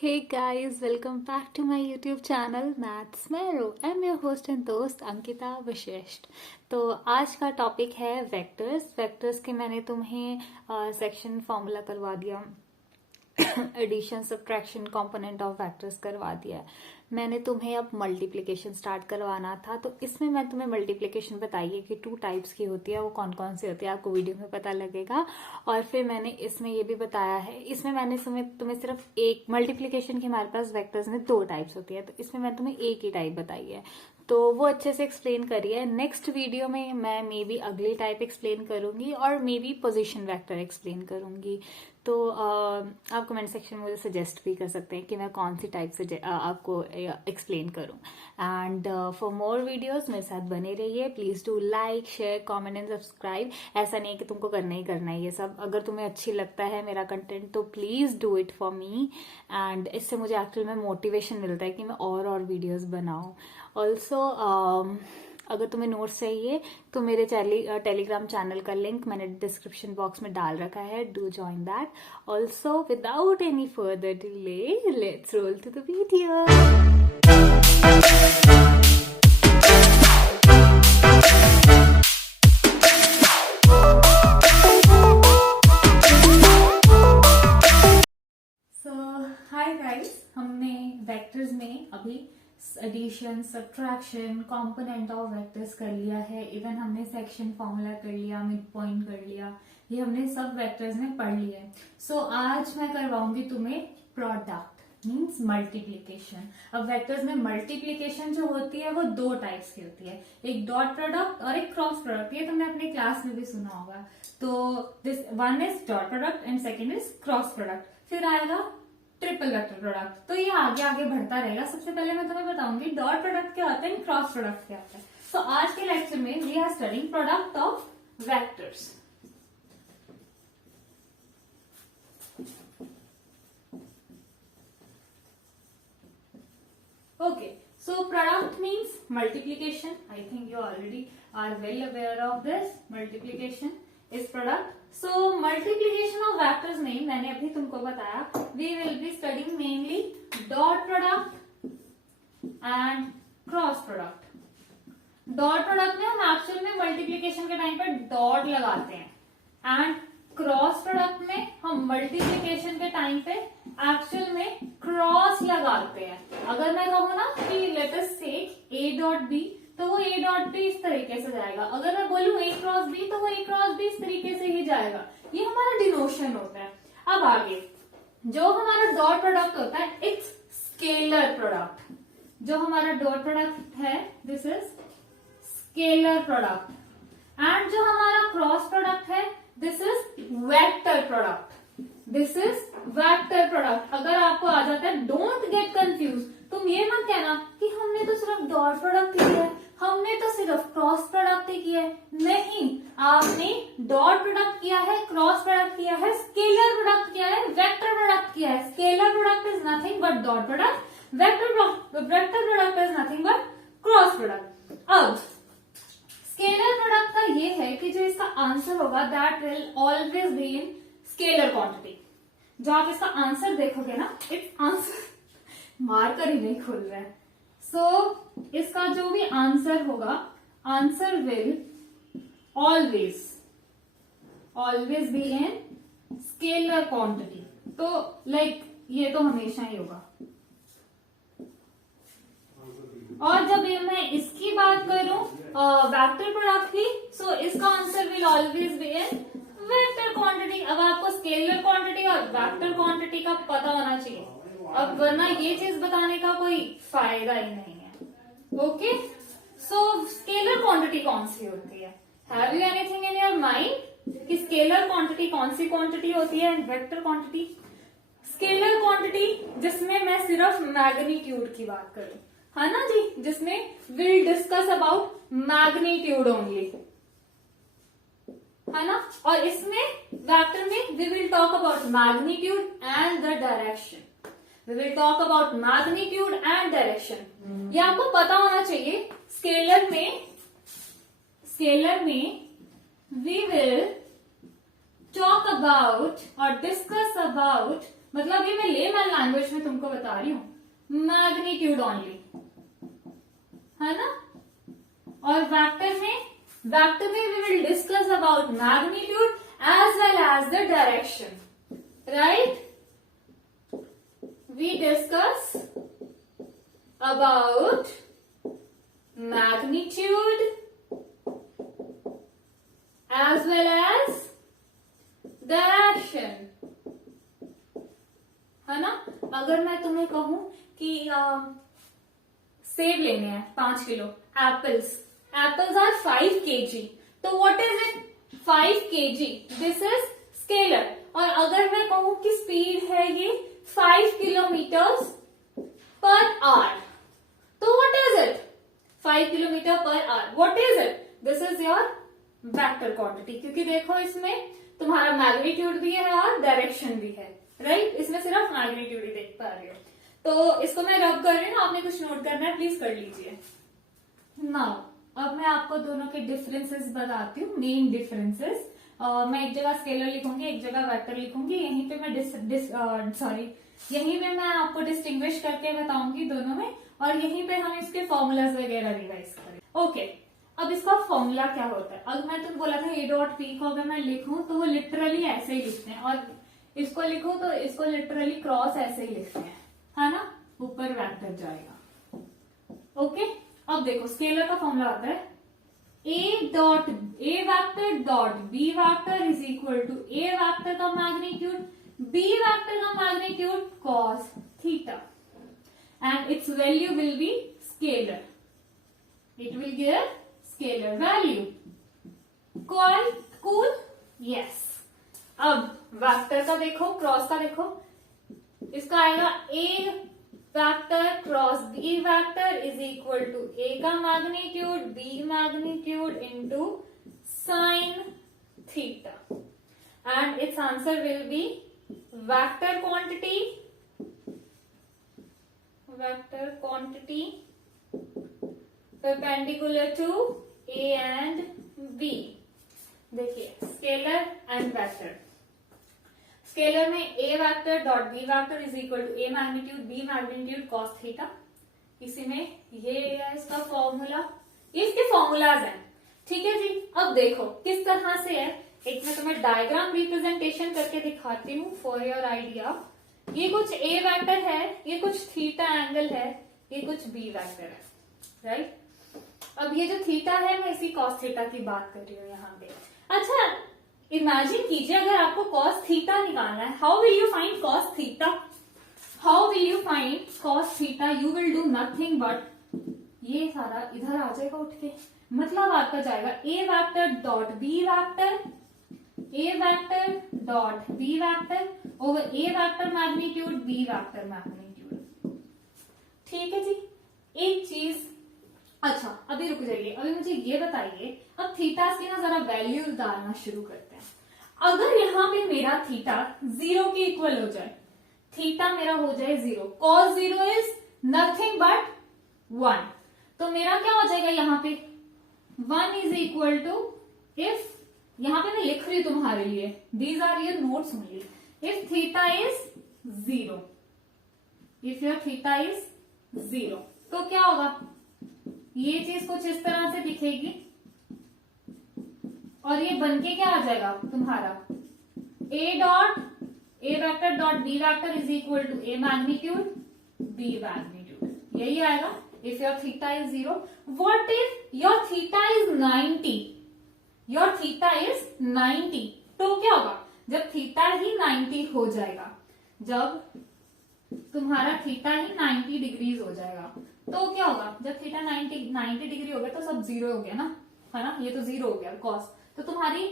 Hey guys, welcome back to my YouTube channel Maths Marrow. I'm your host and दोस्त अंकिता वशिष्ठ। तो आज का topic है वेक्टर्स के मैंने तुम्हें सेक्शन फॉर्मूला करवा दिया, addition subtraction component of vectors करवा दिया है। मैंने तुम्हें अब मल्टीप्लिकेशन स्टार्ट करवाना था, तो इसमें मैं तुम्हें मल्टीप्लिकेशन बताई है कि 2 टाइप्स की होती है, वो कौन कौन सी होती है आपको वीडियो में पता लगेगा। और फिर मैंने इसमें ये भी बताया है, इसमें मैंने तुम्हें सिर्फ एक मल्टीप्लिकेशन की हमारे पास वेक्टर्स में 2 टाइप्स होती है, तो इसमें मैं तुम्हें एक ही टाइप बताई है, तो वो अच्छे से एक्सप्लेन करी है। नेक्स्ट वीडियो में मैं मे बी अगली टाइप एक्सप्लेन करूंगी और may be position vector explain करूंगी। तो आप कमेंट सेक्शन में मुझे सजेस्ट भी कर सकते हैं कि मैं कौन सी टाइप से आपको एक्सप्लेन करूं। एंड फॉर मोर वीडियोस मेरे साथ बने रहिए। Please do like, share, comment and subscribe. ऐसा नहीं है कि तुमको करना ही करना है ये सब। अगर तुम्हें अच्छी लगता है मेरा कंटेंट तो please do it for me, and इससे मुझे एक्चुअल में मोटिवेशन मिलता है कि मैं और वीडियोस बनाऊं। ऑल्सो अगर तुम्हें नोट्स चाहिए तो मेरे टेलीग्राम चैनल का लिंक मैंने डिस्क्रिप्शन बॉक्स में डाल रखा है, do join that. Also without any further delay let's roll to the video. Hi guys, हमने वेक्टर्स में अभी addition, subtraction, component of vectors कर लिया है। इवन हमने सेक्शन फॉर्मूला कर लिया, मिड पॉइंट कर लिया, ये हमने सब वेक्टर्स में पढ़ लिया है। सो आज मैं करवाऊंगी तुम्हें प्रोडक्ट मींस मल्टीप्लीकेशन। अब वेक्टर्स में मल्टीप्लीकेशन जो होती है वो 2 टाइप्स की होती है, एक डॉट प्रोडक्ट और एक क्रॉस प्रोडक्ट। ये तुमने अपने क्लास में भी सुना होगा। तो this one is dot product and second is cross product. फिर आएगा ट्रिपल वेक्टर प्रोडक्ट। तो ये आगे आगे बढ़ता रहेगा। सबसे पहले मैं तुम्हें बताऊंगी डॉट प्रोडक्ट क्या होता है, क्रॉस प्रोडक्ट क्या होता है। तो आज के लेक्चर में we are studying product of vectors. Okay, so product means multiplication. I think you already are well aware of this. Multiplication is product. So multiplication of vectors में मैंने अभी तुमको बताया, we will be studying mainly dot product and cross product. Dot product में हम actual में multiplication के time पर डॉट लगाते हैं, एंड क्रॉस प्रोडक्ट में हम मल्टीप्लीकेशन के टाइम पे एक्चुअल में क्रॉस लगाते हैं। अगर मैं कहूँ ना कि लेट अस से ए डॉट बी, तो वो ए डॉट बी इस तरीके से जाएगा। अगर मैं बोलूं ए क्रॉस बी, तो वो ए क्रॉस बी इस तरीके से ही जाएगा। ये हमारा डिनोशन होता है। अब आगे जो हमारा डॉट प्रोडक्ट होता है, इट्स स्केलर प्रोडक्ट। जो हमारा डॉट प्रोडक्ट है, this is scalar product. And जो हमारा क्रॉस प्रोडक्ट है, this is vector product. This is vector product. अगर आपको आ जाता है, डोंट गेट कंफ्यूज। तुम ये मत कहना कि हमने तो सिर्फ डॉट प्रोडक्ट ही किया है, हमने तो सिर्फ क्रॉस प्रोडक्ट ही किया है। नहीं, आपने डॉट प्रोडक्ट किया है, क्रॉस प्रोडक्ट किया है, स्केलर प्रोडक्ट किया है, वेक्टर प्रोडक्ट किया है। Scalar product is nothing but dot product, vector product is nothing but cross product. अब स्केलर प्रोडक्ट का ये है कि जो इसका आंसर होगा that will always be in scalar quantity. जो आप इसका आंसर देखोगे ना, इट्स आंसर मार्कर ही नहीं खुल रहा है। सो इसका जो भी आंसर होगा, answer will always be in scalar quantity. तो लाइक ये तो हमेशा ही होगा। और जब मैं इसकी बात करूं वेक्टर प्रोडक्ट की, सो इसका answer will always be in vector quantity. अब आपको स्केलर क्वांटिटी और वेक्टर क्वांटिटी का पता होना चाहिए, अब वरना ये चीज बताने का कोई फायदा ही नहीं है। ओके, सो स्केलर क्वांटिटी कौन सी होती है? Have you anything in your mind कि स्केलर क्वांटिटी कौन सी क्वांटिटी होती है and vector quantity? Scalar quantity जिसमें मैं सिर्फ मैग्नीट्यूड की बात करूं, है ना जी, जिसमें will discuss about magnitude only, है ना। और इसमें वेक्टर में we will talk about magnitude and the direction. We will talk about magnitude and direction. ये आपको पता होना चाहिए। स्केलर में we will talk about or discuss about मतलब ये मैं लेमैन लैंग्वेज में तुमको बता रही हूँ, मैग्नीट्यूड ओनली, है ना। और वेक्टर में we will discuss about magnitude as well as the direction, right. We discuss about magnitude as well as direction, है ना। अगर मैं तुम्हें कहूं कि सेब लेने हैं 5 किलो, एप्पल्स आर 5 kg, तो what is it 5 kg, this is scalar. और अगर मैं कहूं कि स्पीड है ये 5 किलोमीटर्स पर आवर, तो what is it 5 kilometre per hour, what is it, this is your vector quantity. क्योंकि देखो इसमें तुम्हारा मैग्नीट्यूड भी है और डायरेक्शन भी है, राइट। इसमें सिर्फ मैग्नीट्यूड ही देख पा रही हो, तो इसको मैं रब कर रही हूँ, आपने कुछ नोट करना है प्लीज कर लीजिए। नाउ अब मैं आपको दोनों के डिफरेंसेस बताती हूँ, मेन डिफरेंसेस। मैं एक जगह स्केलर लिखूंगी, एक जगह वेक्टर लिखूंगी, यहीं पे मैं यहीं पे मैं आपको डिस्टिंग्विश करके बताऊंगी दोनों में, और यहीं पे हम इसके फॉर्मूलाज वगैरह रिवाइज करें। ओके, अब इसका फॉर्मूला क्या होता है। अगर मैं तुम बोला था ए डॉट पी को अगर मैं लिखूं तो वो लिटरली ऐसे ही लिखते हैं, और इसको लिखूं तो इसको लिटरली क्रॉस ऐसे ही लिखते हैं, है ना, ऊपर वेक्टर जाएगा। ओके, अब देखो स्केलर का फॉर्मूला आता है A vector dot B vector is equal to A vector का मैग्नीट्यूड बी वेक्टर का magnitude cos theta, and its value will be scalar, it will give scalar value. Cool, yes. अब vector का देखो, cross का देखो, इसका आएगा A vector cross B vector is equal to A का magnitude B magnitude into sine theta, and its answer will be vector quantity perpendicular to A and B। देखिए scalar and vector, scalar में A vector dot B vector is equal to A magnitude B magnitude cos theta, इसी में ये है इसका formula, ये इसके formulas हैं, ठीक है जी। अब देखो किस तरह से है, एक मैं तुम्हें डायग्राम रिप्रेजेंटेशन करके दिखाती हूँ फॉर योर आइडिया। ये कुछ A वेक्टर है, ये कुछ थीटा एंगल है, ये कुछ B वेक्टर है, राइट। अब ये जो थीटा है मैं इसी कॉस थीटा की बात कर रही हूँ यहाँ पे। अच्छा इमेजिन कीजिए अगर आपको कॉस थीटा निकालना है, how will you find cos theta, how will you find cos theta, you will do nothing but ये सारा इधर आ जाएगा उठ के, मतलब आपका जाएगा A vector dot B vector, A vector dot B vector over A vector magnitude B vector magnitude, ठीक है जी। एक चीज, अच्छा अभी रुक जाइए, अभी मुझे ये बताइए, अब थीटा की ना जरा वैल्यू डालना शुरू करते हैं। अगर यहाँ पे मेरा थीटा 0 के इक्वल हो जाए, थीटा मेरा हो जाए 0, cos 0 इज नथिंग बट 1, तो मेरा क्या हो जाएगा यहाँ पे 1 इज इक्वल टू, इफ यहाँ पे मैं लिख रही हूं तुम्हारे लिए, these are your notes only, if theta is 0, if your theta is 0, तो क्या होगा, ये चीज कुछ इस तरह से दिखेगी और ये बनके क्या आ जाएगा तुम्हारा A vector dot B vector is equal to A magnitude B magnitude, यही आएगा if your theta is 0। What if your theta is 90, your theta is 90, तो क्या होगा जब थीटा ही 90 हो जाएगा, जब तुम्हारा थीटा ही 90 डिग्रीज हो जाएगा, तो क्या होगा जब थीटा 90 डिग्री हो गया तो सब 0 हो गया ना, है ना, ये तो 0 हो गया कॉस, तो तुम्हारी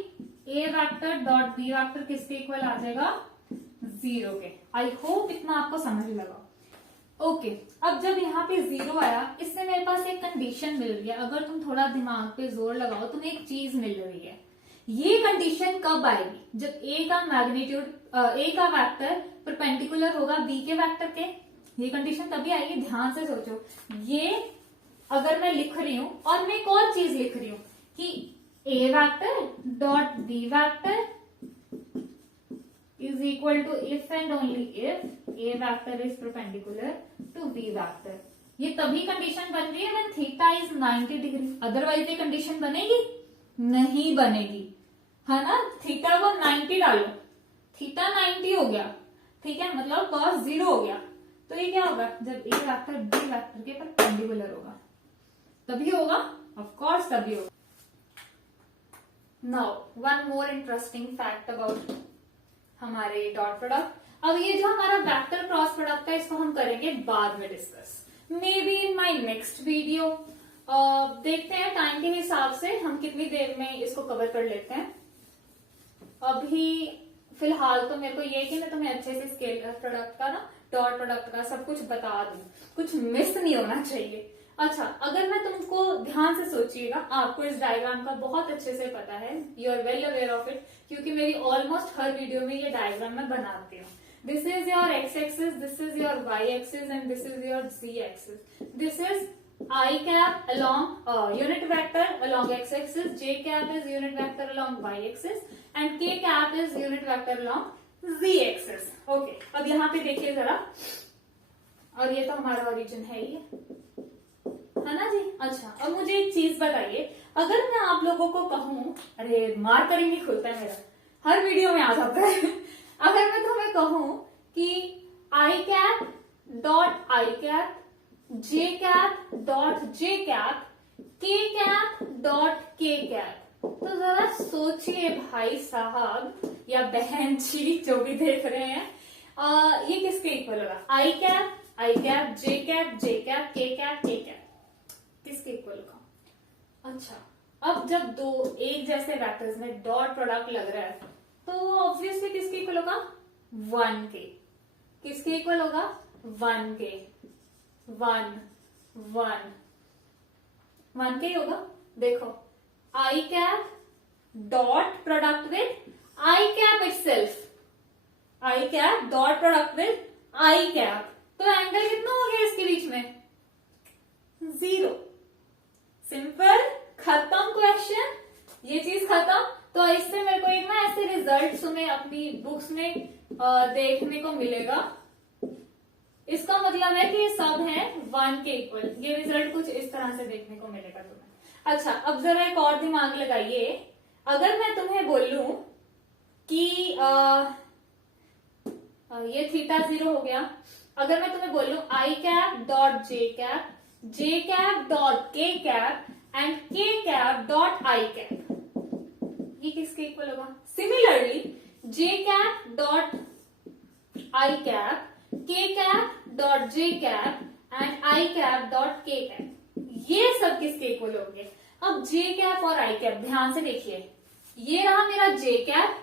ए वेक्टर डॉट बी वेक्टर किसके इक्वल आ जाएगा 0 के। आई होप इतना आपको समझ लगा। ओके, अब जब यहाँ पे 0 आया, इससे मेरे पास एक कंडीशन मिल रही है, अगर तुम थोड़ा दिमाग पे जोर लगाओ तुम्हें एक चीज मिल रही है। ये कंडीशन कब आएगी, जब ए का मैग्नीट्यूड ए का वेक्टर परपेंडिकुलर होगा बी के वेक्टर के, ये कंडीशन तभी आएगी, ध्यान से सोचो। ये अगर मैं लिख रही हूं और मैं एक और चीज लिख रही हूं कि A vector dot B vector is equal to if and only if a vector is perpendicular to b vector. ये तभी कंडीशन बन रही है when theta is 90 degree, otherwise ये कंडीशन बनेगी नहीं बनेगी, है ना। थीटा को 90 डालो, थीटा 90 हो गया, ठीक है, मतलब cos 0 हो गया, तो ये क्या होगा, जब ए वेक्टर बी वेक्टर के परपेंडिकुलर होगा तभी होगा, ऑफ कोर्स तभी होगा। Now one more interesting fact about हमारे डॉट प्रोडक्ट। अब ये जो हमारा वेक्टर क्रॉस प्रोडक्ट है इसको हम करेंगे बाद में discuss, may be in my next video. देखते हैं टाइम के हिसाब से हम कितनी देर में इसको कवर कर लेते हैं। अभी फिलहाल तो मेरे को ये कि मैं तुम्हें अच्छे से स्केलर प्रोडक्ट का ना, डॉट प्रोडक्ट का सब कुछ बता दूं, कुछ मिस नहीं होना चाहिए। अच्छा, अगर मैं तुमको ध्यान से सोचिएगा, आपको इस डायग्राम का बहुत अच्छे से पता है, you are well aware of it, क्योंकि मेरी ऑलमोस्ट हर वीडियो में ये डायग्राम मैं बनाती हूँ। This is your X axis, this is your Y axis and this is your Z axis. This is I cap along unit vector along x axis, j cap is unit vector along y axis and k cap is unit vector along z axis. Okay, अब यहाँ पे देखिए जरा, और ये तो हमारा origin है ही है ना जी। अच्छा, अब मुझे एक चीज बताइए, अगर मैं आप लोगों को कहूं, अरे मार्कर ही नहीं खुलता है मेरा, हर वीडियो में आ जाता है अगर मैं तुम्हें कहूं कि I cap dot I cap, J cap dot J cap, K cap dot K cap, तो जरा सोचिए भाई साहब या बहन जी जो भी देख रहे हैं, ये किसके इक्वल होगा? आई cap, J cap, K cap किसके इक्वल होगा? अच्छा, अब जब दो एक जैसे वेक्टर्स में डॉट प्रोडक्ट लग रहा है तो ऑब्वियसली किसके इक्वल होगा? 1 के। किसके इक्वल होगा? 1 के। 1 के ही होगा। देखो, I cap dot product with I cap itself, I cap dot product with I cap, तो एंगल कितना हो गया इसके बीच में? 0। सिंपल, खत्म क्वेश्चन, ये चीज खत्म। तो इससे मेरे को एक ना ऐसे रिजल्ट में अपनी बुक्स में देखने को मिलेगा, इसका मतलब है कि ये सब है 1 के इक्वल। ये रिजल्ट कुछ इस तरह से देखने को मिलेगा तुम्हें। अच्छा, अब जरा एक और दिमाग लगाइए, अगर मैं तुम्हें बोलूं कि ये थीटा 0 हो गया, अगर मैं तुम्हें बोलूं I cap dot J cap dot K cap and K cap dot I cap, ये किसके इक्वल होगा? Similarly J cap dot I cap, K cap dot J cap and I cap dot K cap, ये सब किसके equal होंगे? अब जे cap और आई cap ध्यान से देखिए, ये रहा मेरा जे कैप,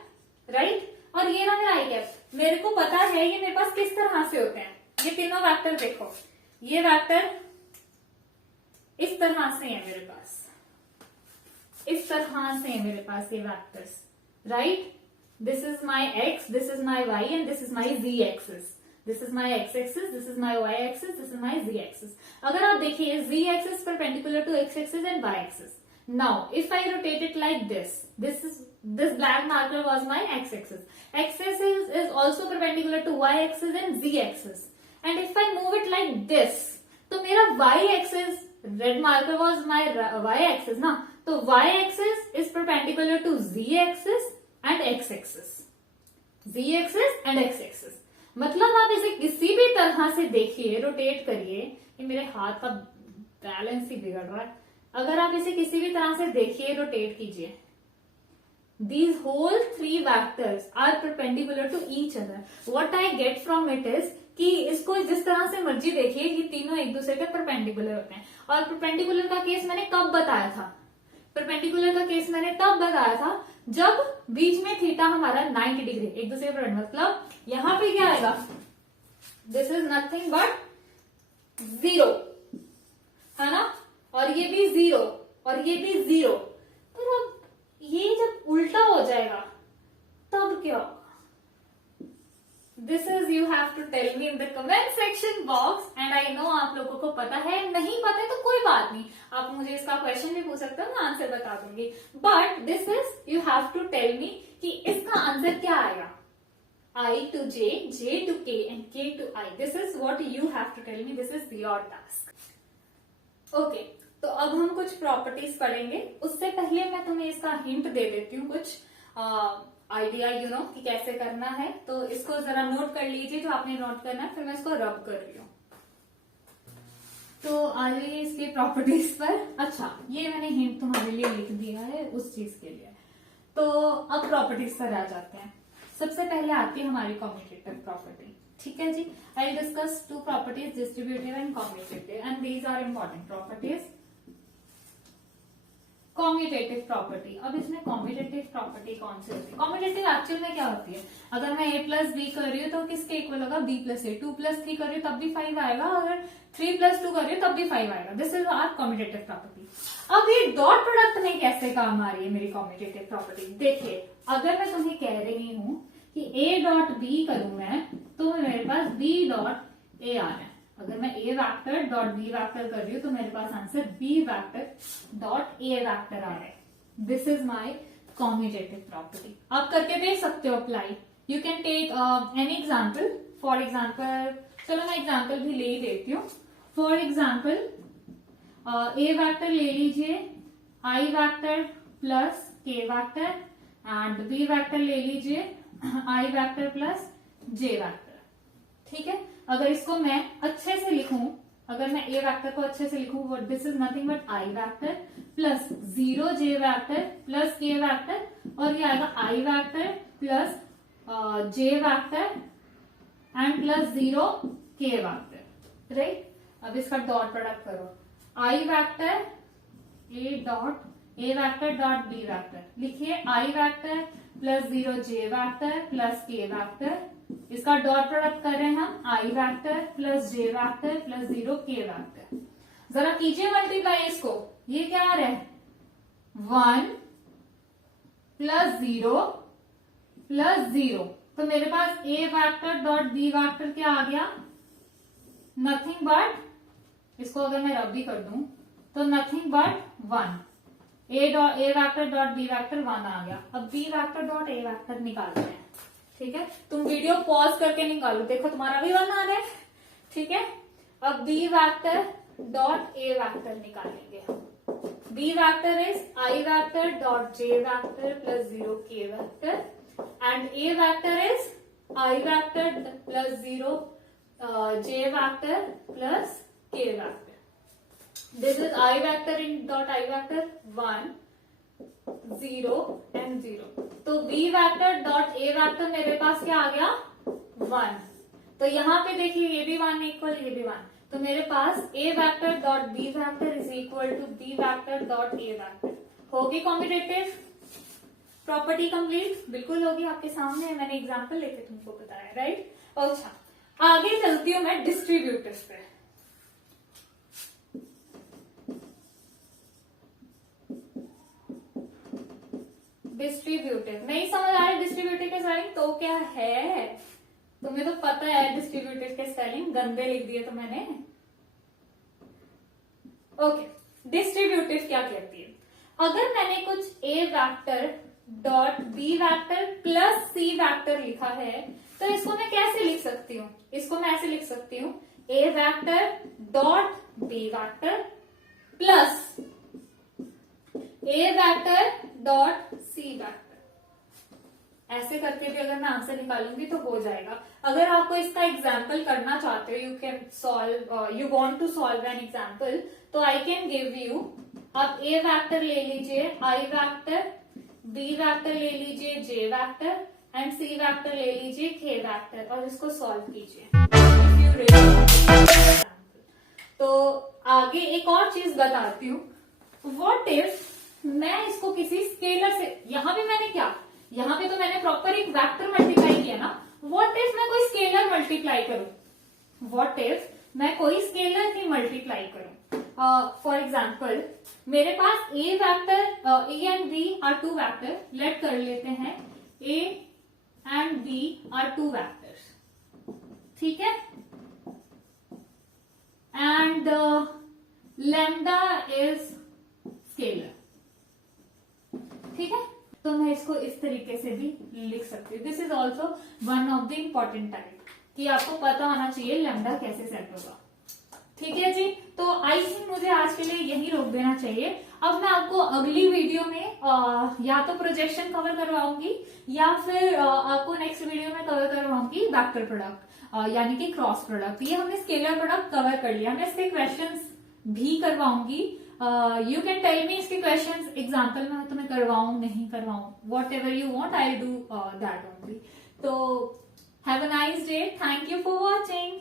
राइट, और ये रहा मेरा आई कैप। मेरे को पता है ये मेरे पास किस तरह से होते हैं, ये तीनों वेक्टर देखो, ये वेक्टर इस तरह से है मेरे पास, इस तरह से है मेरे पास ये vectors, right. This is my X, this is my Y and this is my Z axis, this is my X axis, this is my Y axis, this is my Z axis. अगर आप देखिए Z axis perpendicular to X axis and Y axis. Now if I rotate it like this black marker was my x axis. X axis is also perpendicular to y axis and z axis. And if I move it like this, तो मेरा y axis, red marker was my y axis ना, तो y axis is perpendicular to z axis and x axis. z axis and x axis. मतलब आप इसे किसी भी तरह से देखिए, रोटेट करिए, ये मेरे हाथ का बैलेंस ही बिगड़ रहा है। अगर आप इसे किसी भी तरह से देखिए, रोटेट कीजिए, these whole 3 vectors are perpendicular to each other. What I get from it is कि इसको जिस तरह से मर्जी देखिए, ये तीनों एक दूसरे के परपेंडिकुलर होते हैं। और परपेंडिकुलर का केस मैंने कब बताया था? परपेंडिकुलर का केस मैंने तब बताया था जब बीच में थीटा हमारा 90 डिग्री एक दूसरे पर, मतलब यहां पे क्या आएगा? दिस इज नथिंग बट 0, है ना, और ये भी 0 और ये भी 0। पर अब ये जब उल्टा हो जाएगा तब क्या होगा? This is you have to tell me in the comment section box, and I know आप लोगों को पता है, नहीं पता है तो कोई बात नहीं, आप मुझे इसका क्वेश्चन भी पूछ सकते हो, मैं आंसर बता दूंगी। But this is you have to tell me कि इसका आंसर क्या आएगा। I to J, J to K and K to I. This is what you have to tell me. This is your task. Okay. तो अब हम कुछ properties पढ़ेंगे. उससे पहले मैं तुम्हें इसका हिंट दे देती हूँ, कुछ आइडिया कि कैसे करना है. तो इसको जरा नोट कर लीजिए जो आपने नोट करना है, फिर मैं इसको रब कर रही हूँ. तो आ जाइए इसके प्रॉपर्टीज पर. अच्छा, ये मैंने हिंट तुम्हारे लिए लिख दिया है उस चीज के लिए. तो अब प्रॉपर्टीज पर आ जाते हैं. सबसे पहले आती है हमारी कम्यूटेटिव प्रॉपर्टी. ठीक है जी. I will discuss two properties, distributive and commutative, and these are important properties. Commutative property. अब इसमें कॉम्यूटेटिव प्रॉपर्टी कौन सी होती है? कॉम्यूटेटिव एक्चुअल में क्या होती है? अगर मैं a प्लस बी कर रही हूँ तो किसके इक्वल होगा? b प्लस ए. 2 प्लस 3 कर रही हूँ तब भी 5 आएगा. अगर 3 प्लस 2 कर रही हूँ तब भी 5 आएगा. This is our commutative property. अब ये डॉट प्रोडक्ट में कैसे काम आ रही है मेरी कॉम्यूटेटिव प्रॉपर्टी? देखिए, अगर मैं तुम्हें कह रही हूँ कि a डॉट b करूं मैं, तो मेरे पास b डॉट a आ रहा है. अगर मैं a vector dot b vector कर रही हूँ तो मेरे पास answer b vector dot a vector आ रहा है. This is my commutative property. आप करके देख सकते हो apply. You can take any example. For example, चलो मैं एग्जाम्पल भी ले ही देती हूँ. फॉर एग्जाम्पल, a वैक्टर ले लीजिए, i vector plus k vector, and b vector ले लीजिए, i vector plus j vector. ठीक है. अगर इसको मैं अच्छे से लिखूं, अगर मैं a वैक्टर को अच्छे से लिखूं, this is nothing but i vector plus 0 j vector plus k vector, और ये आएगा i vector plus j vector and plus 0 k vector. Right. अब इसका डॉट प्रोडक्ट करो. i vector a vector dot b vector. लिखिए i vector plus 0 j vector plus k vector. इसका dot product कर रहे हैं हम. i vector plus j vector plus 0 k vector. जरा कीजिए मल्टीप्लाई इसको. ये क्या आ रहा है? 1 प्लस 0 प्लस 0. तो मेरे पास a vector dot b vector क्या आ गया? नथिंग बट, इसको अगर मैं रब भी कर दूं तो nothing but 1. a vector dot b vector 1 आ गया. अब b vector dot a vector निकालते हैं. ठीक है. तुम वीडियो पॉज करके निकालो. देखो तुम्हारा भी 1 आ रहा है. ठीक है. अब b vector dot a vector निकालेंगे. b vector is i vector dot j vector plus 0 k vector, and a vector is i vector plus 0 j vector plus k vector. This is i vector in dot i vector 1 0 and 0. तो b vector dot a vector मेरे पास क्या आ गया? 1. तो यहाँ पे देखिए ये भी 1 इक्वल, ये भी 1. तो मेरे पास a vector dot b vector is equal to b vector dot a vector. होगी कॉम्यूटेटिव प्रॉपर्टी कंप्लीट? बिल्कुल होगी. आपके सामने है, मैंने एग्जांपल लेके तुमको बताया. राइट. अच्छा, आगे चलती हूँ मैं डिस्ट्रीब्यूटिव पे. डिस्ट्रीब्यूटिव नहीं समझ आ रही डिस्ट्रीब्यूटिव के स्पेलिंग? तो क्या है, तुम्हें तो पता है डिस्ट्रीब्यूटिव के स्पेलिंग. गंदे लिख दिए तो मैंने. ओके. डिस्ट्रीब्यूटिव क्या कहती है? अगर मैंने कुछ a vector dot b vector plus c vector लिखा है, तो इसको मैं कैसे लिख सकती हूँ? इसको मैं ऐसे लिख सकती हूँ, a vector dot b vector plus a vector dot c vector. ऐसे करके भी अगर मैं आंसर निकालूंगी तो हो जाएगा. अगर आपको इसका एग्जाम्पल करना चाहते हो, you can solve, you want to solve an example, तो आई कैन गिव यू. आप a वैक्टर ले लीजिए, i वैक्टर, b वैक्टर ले लीजिए, j vector, and c vector ले लीजिए, k वैक्टर, और इसको सॉल्व कीजिए. तो आगे एक और चीज बताती हूँ. व्हाट इफ मैं इसको किसी स्केलर से, यहां भी मैंने क्या, यहाँ पे तो मैंने प्रॉपर एक वेक्टर मल्टीप्लाई किया ना. व्हाट इफ मैं कोई स्केलर मल्टीप्लाई करूं? व्हाट इफ मैं कोई स्केलर की मल्टीप्लाई करूं? फॉर एग्जाम्पल, मेरे पास a vector, a and b are 2 vector. Let कर लेते हैं a and b are 2 vectors. ठीक है. And lambda is scalar. ठीक है. तो मैं इसको इस तरीके से भी लिख सकते हो। This is also one of the important type कि आपको पता होना चाहिए लैम्डा कैसे सेट होगा। ठीक है जी, तो आई थिंक मुझे आज के लिए यही रोक देना चाहिए। अब मैं आपको अगली वीडियो में या तो प्रोजेक्शन कवर करवाऊंगी या फिर आपको नेक्स्ट वीडियो में कवर करवाऊंगी वेक्टर प्रोडक्ट यानी कि क्रॉस प्रोडक्ट। ये हमने स्केलर प्रोडक्ट कवर कर लिया, मैं इसके क्वेश्चंस भी करवाऊंगी। यू कैन टेल मी इसके क्वेश्चंस एग्जाम्पल में तुम्हें करवाऊं नहीं करवाऊं, whatever you want I do that only. तो have a nice day, thank you for watching.